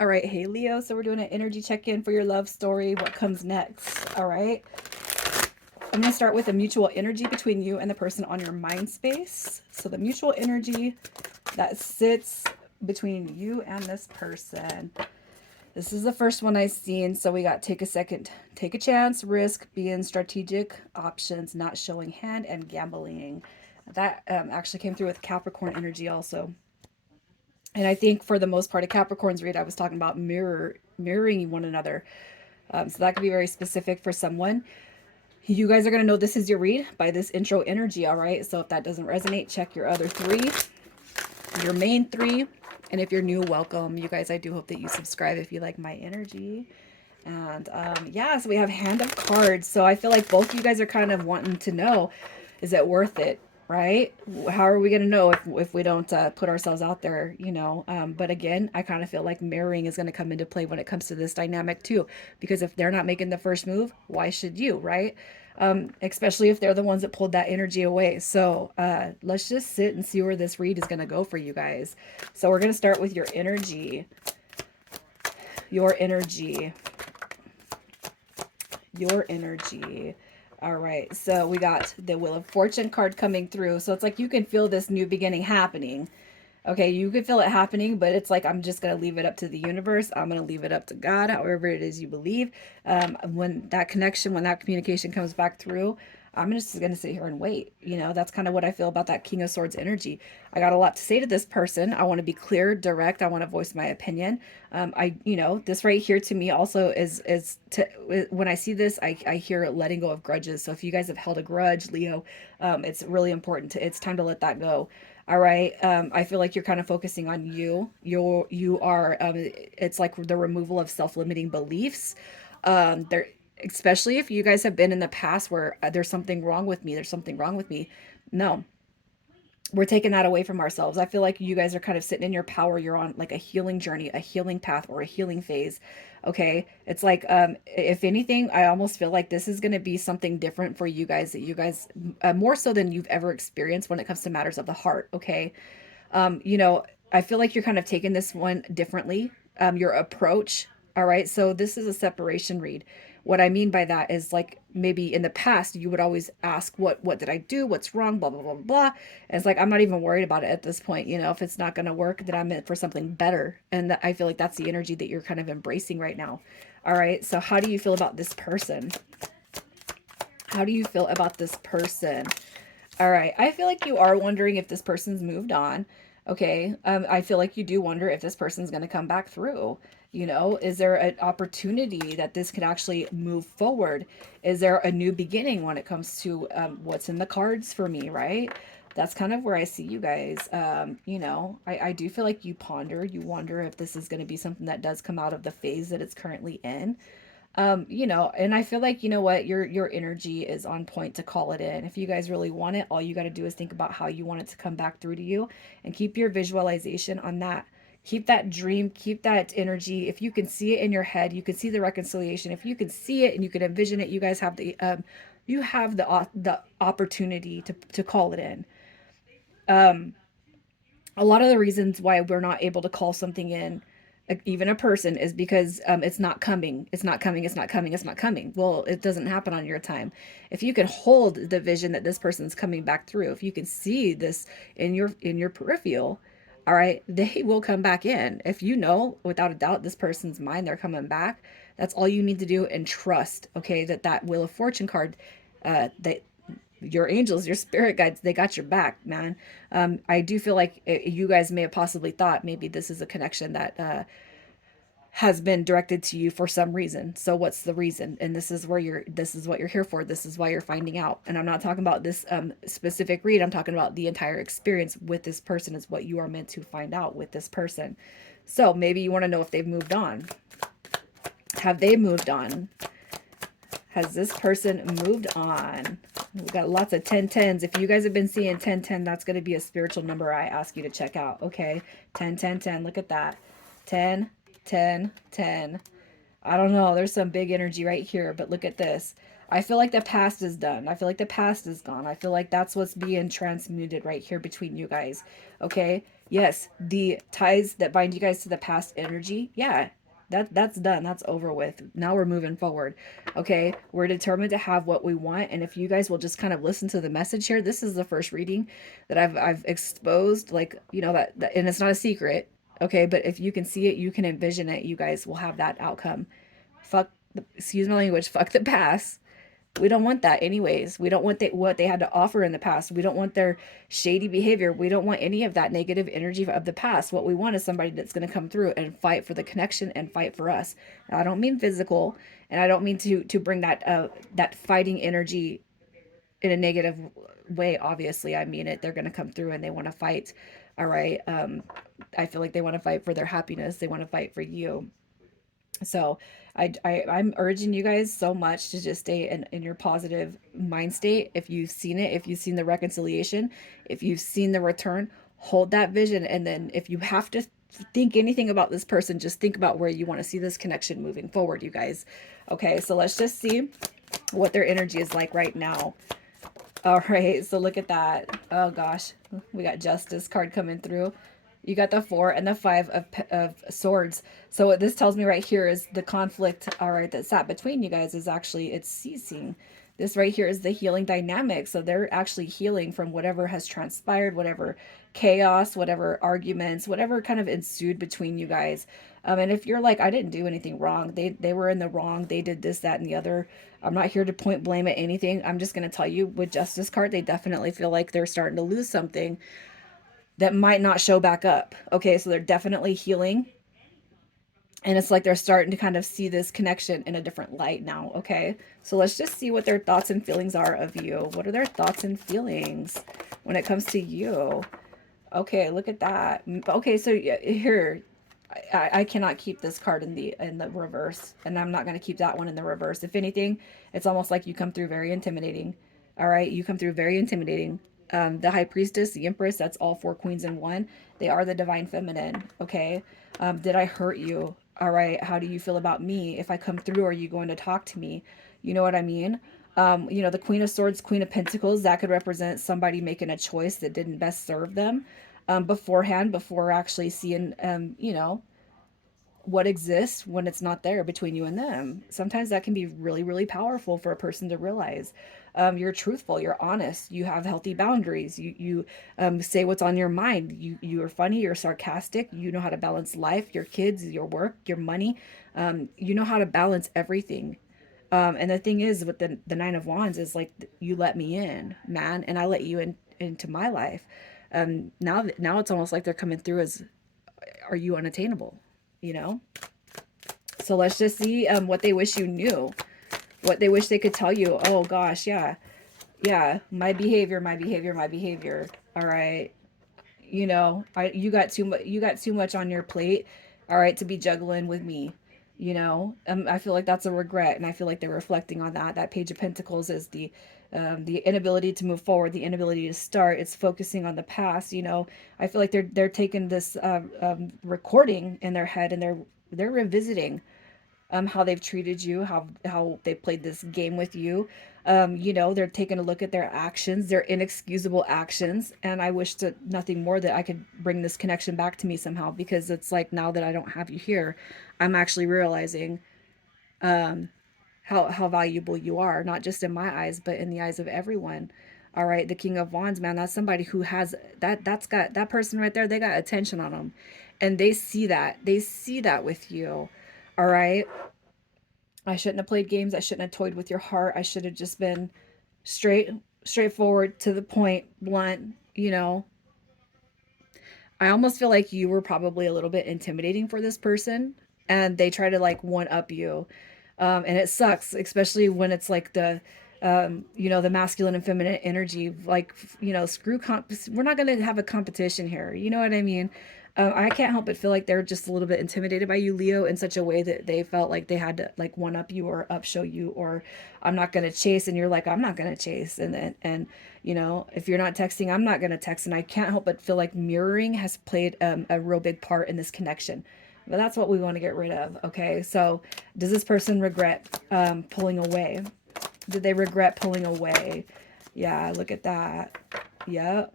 All right, hey Leo. So we're doing an energy check-in for your love story. What comes next? All right. I'm going to start with a mutual energy between you and the person on your mind space. So the mutual energy that sits between you and this person. This is the first one I've seen. So we got take a second, take a chance, risk, being strategic, options, not showing hand, and gambling. That actually came through with Capricorn energy also. And I think for the most part, a Capricorn's read, I was talking about mirroring one another. So that could be very specific for someone. You guys are going to know this is your read by this intro energy, all right? So if that doesn't resonate, check your other three, your main three. And if you're new, welcome. You guys, I do hope that you subscribe if you like my energy. And yeah, so we have Hand of Cards. So I feel like both you guys are kind of wanting to know, is it worth it? Right? How are we going to know if we don't put ourselves out there, you know? But again, I kind of feel like mirroring is going to come into play when it comes to this dynamic too. Because if they're not making the first move, why should you, right? Especially if they're the ones that pulled that energy away. So let's just sit and see where this read is going to go for you guys. So we're going to start with your energy. Your energy. Your energy. All right, so we got the Wheel of Fortune card coming through. So it's like you can feel this new beginning happening. Okay, you can feel it happening, but it's like I'm just going to leave it up to the universe. I'm going to leave it up to God, however it is you believe. When that connection, when that communication comes back through, I'm just going to sit here and wait. You know, that's kind of what I feel about that King of Swords energy. I got a lot to say to this person. I want to be clear, direct. I want to voice my opinion. This right here to me also when I see this, I hear letting go of grudges. So if you guys have held a grudge, Leo, it's really important it's time to let that go. All right. I feel like you're kind of focusing on you. It's like the removal of self-limiting beliefs. There, especially if you guys have been in the past where there's something wrong with me. There's something wrong with me. No, we're taking that away from ourselves. I feel like you guys are kind of sitting in your power. You're on like a healing journey, a healing path, or a healing phase. Okay. It's like, if anything, I almost feel like this is going to be something different for you guys that you guys, more so than you've ever experienced when it comes to matters of the heart. Okay. You know, I feel like you're kind of taking this one differently. Your approach. All right. So this is a separation read. What I mean by that is like maybe in the past you would always ask what did I do? What's wrong? Blah blah blah blah. And it's like I'm not even worried about it at this point. You know, if it's not going to work, then I'm meant for something better. And I feel like that's the energy that you're kind of embracing right now. All right. So how do you feel about this person? How do you feel about this person? All right. I feel like you are wondering if this person's moved on. Okay. I feel like you do wonder if this person's going to come back through. You know, is there an opportunity that this could actually move forward? Is there a new beginning when it comes to what's in the cards for me, right? That's kind of where I see you guys. I do feel like you ponder, you wonder if this is going to be something that does come out of the phase that it's currently in. And I feel like, you know what, your energy is on point to call it in. If you guys really want it, all you got to do is think about how you want it to come back through to you and keep your visualization on that. Keep that dream, keep that energy. If you can see it in your head, you can see the reconciliation. If you can see it and you can envision it, you guys have the opportunity to call it in. A lot of the reasons why we're not able to call something in, even a person, is because it's not coming, it's not coming, it's not coming, it's not coming. Well, it doesn't happen on your time. If you can hold the vision that this person's coming back through, if you can see this in your peripheral, all right, they will come back in. If you know without a doubt this person's mind, they're coming back, that's all you need to do, and trust, okay, that Wheel of Fortune card, that your angels, your spirit guides, they got your back, man. I do feel like you guys may have possibly thought maybe this is a connection that has been directed to you for some reason. So what's the reason? And this is what you're here for. This is why you're finding out. And I'm not talking about this specific read. I'm talking about the entire experience with this person is what you are meant to find out with this person. So maybe you want to know if they've moved on. Have they moved on? Has this person moved on? We got lots of 1010s. If you guys have been seeing 1010, that's going to be a spiritual number I ask you to check out. Okay. 10 10 10. Look at that. 10 10 10. I don't know. There's some big energy right here, but look at this. I feel like the past is done. I feel like the past is gone. I feel like that's what's being transmuted right here between you guys. Okay? Yes, the ties that bind you guys to the past energy. Yeah. That's done. That's over with. Now we're moving forward. Okay? We're determined to have what we want, and if you guys will just kind of listen to the message here, this is the first reading that I've exposed, like, you know, that and it's not a secret. Okay? But if you can see it, you can envision it, you guys will have that outcome. Fuck excuse my language, fuck the past. We don't want that anyways. We don't want what they had to offer in the past. We don't want their shady behavior. We don't want any of that negative energy of the past. What we want is somebody that's going to come through and fight for the connection and fight for us. Now, I don't mean physical, and I don't mean to bring that fighting energy in a negative way. Obviously, I mean it. They're going to come through and they want to fight. All right. I feel like they want to fight for their happiness. They want to fight for you. So I'm urging you guys so much to just stay in your positive mind state. If you've seen it, if you've seen the reconciliation, if you've seen the return, hold that vision. And then if you have to think anything about this person, just think about where you want to see this connection moving forward, you guys. Okay, so let's just see what their energy is like right now. All right, so look at that. Oh gosh, we got Justice card coming through. You got the 4 and the 5 of swords. So what this tells me right here is the conflict, all right, that sat between you guys is actually, it's ceasing. This right here is the healing dynamic. So they're actually healing from whatever has transpired, whatever chaos, whatever arguments, whatever kind of ensued between you guys. And if you're like, I didn't do anything wrong, they were in the wrong, they did this, that, and the other. I'm not here to point blame at anything. I'm just going to tell you with Justice card, they definitely feel like they're starting to lose something that might not show back up. Okay, so they're definitely healing. And it's like they're starting to kind of see this connection in a different light now. Okay, so let's just see what their thoughts and feelings are of you. What are their thoughts and feelings when it comes to you? Okay, look at that. Okay, so here, I cannot keep this card in the reverse, and I'm not going to keep that one in the reverse. If anything, it's almost like you come through very intimidating. All right, you come through very intimidating. The High Priestess, the Empress, that's all 4 queens in one. They are the divine feminine. Okay, did I hurt you? All right, how do you feel about me? If I come through, are you going to talk to me? You know what I mean? You know, the Queen of Swords, Queen of Pentacles, that could represent somebody making a choice that didn't best serve them beforehand, before actually seeing, you know, what exists when it's not there between you and them. Sometimes that can be really, really powerful for a person to realize. You're truthful, you're honest, you have healthy boundaries, you say what's on your mind, you're funny, you're sarcastic, you know how to balance life, your kids, your work, your money. You know how to balance everything. And the thing is with the 9 of Wands is like, you let me in, man, and I let you in into my life. Now it's almost like they're coming through as, are you unattainable? You know? So let's just see what they wish you knew. What they wish they could tell you. Oh gosh, yeah. Yeah, my behavior, my behavior, my behavior. All right. You know, you got too much on your plate, all right, to be juggling with me. You know, I feel like that's a regret, and I feel like they're reflecting on that. That Page of Pentacles is the inability to move forward, the inability to start. It's focusing on the past. You know, I feel like they're taking this recording in their head, and they're revisiting how they've treated you, how they played this game with you. You know, they're taking a look at their actions, their inexcusable actions, and I wish to nothing more that I could bring this connection back to me somehow, because it's like, now that I don't have you here, I'm actually realizing how valuable you are, not just in my eyes, but in the eyes of everyone. All right, the King of Wands, man, that's somebody who has that's got that person right there, they got attention on them, and they see that with you. All right, I shouldn't have played games. I shouldn't have toyed with your heart. I should have just been straightforward, to the point, blunt, you know. I almost feel like you were probably a little bit intimidating for this person, and they try to like one up you. And it sucks, especially when it's like you know, the masculine and feminine energy. Like, you know, we're not going to have a competition here. You know what I mean? I can't help but feel like they're just a little bit intimidated by you, Leo, in such a way that they felt like they had to like one up you or upshow you, or I'm not going to chase, and you're like, I'm not going to chase, and you know, if you're not texting, I'm not going to text, and I can't help but feel like mirroring has played a real big part in this connection. But that's what we want to get rid of. Okay, so does this person regret pulling away? Did they regret pulling away? Yeah, look at that. Yep.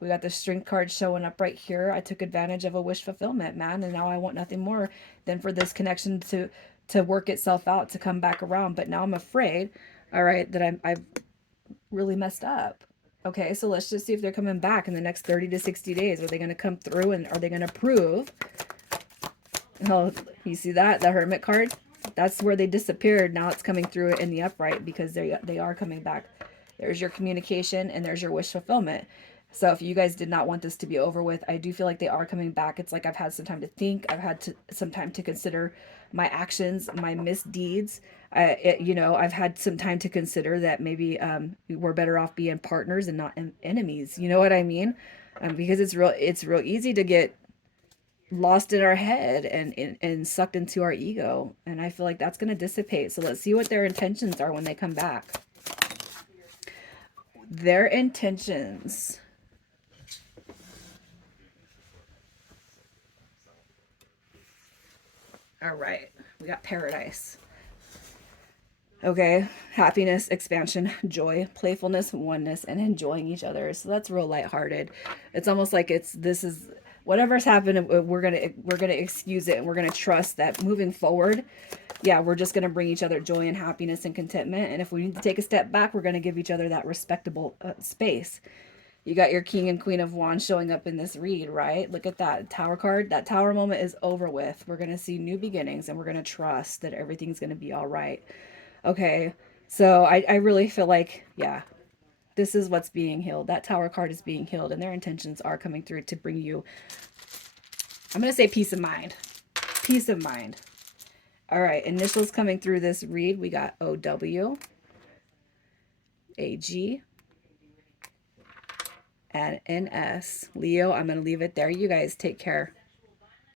We got the strength card showing up right here. I took advantage of a wish fulfillment, man, and now I want nothing more than for this connection to work itself out, to come back around. But now I'm afraid, all right, that I've really messed up. Okay, so let's just see if they're coming back in the next 30 to 60 days. Are they going to come through, and are they going to prove? Oh, you see that? The Hermit card? That's where they disappeared. Now it's coming through in the upright because they are coming back. There's your communication and there's your wish fulfillment. So if you guys did not want this to be over with, I do feel like they are coming back. It's like I've had some time to think. I've had some time to consider my actions, my misdeeds. I've had some time to consider that maybe we're better off being partners and not enemies. You know what I mean? Because it's real easy to get lost in our head and sucked into our ego. And I feel like that's going to dissipate. So let's see what their intentions are when they come back. Their intentions. All right. We got paradise. Okay. Happiness, expansion, joy, playfulness, oneness, and enjoying each other. So that's real lighthearted. It's almost like this is whatever's happened, we're gonna excuse it, and we're gonna trust that moving forward, yeah, we're just gonna bring each other joy and happiness and contentment. And if we need to take a step back, we're gonna give each other that respectable space. You got your King and Queen of Wands showing up in this read, right? Look at that Tower card. That Tower moment is over with. We're gonna see new beginnings, and we're gonna trust that everything's gonna be all right. Okay, so I really feel like, yeah, this is what's being healed. That Tower card is being healed, and their intentions are coming through to bring you, I'm going to say, peace of mind. Peace of mind. All right, initials coming through this read. We got OW, AG, and NS. Leo, I'm going to leave it there. You guys take care.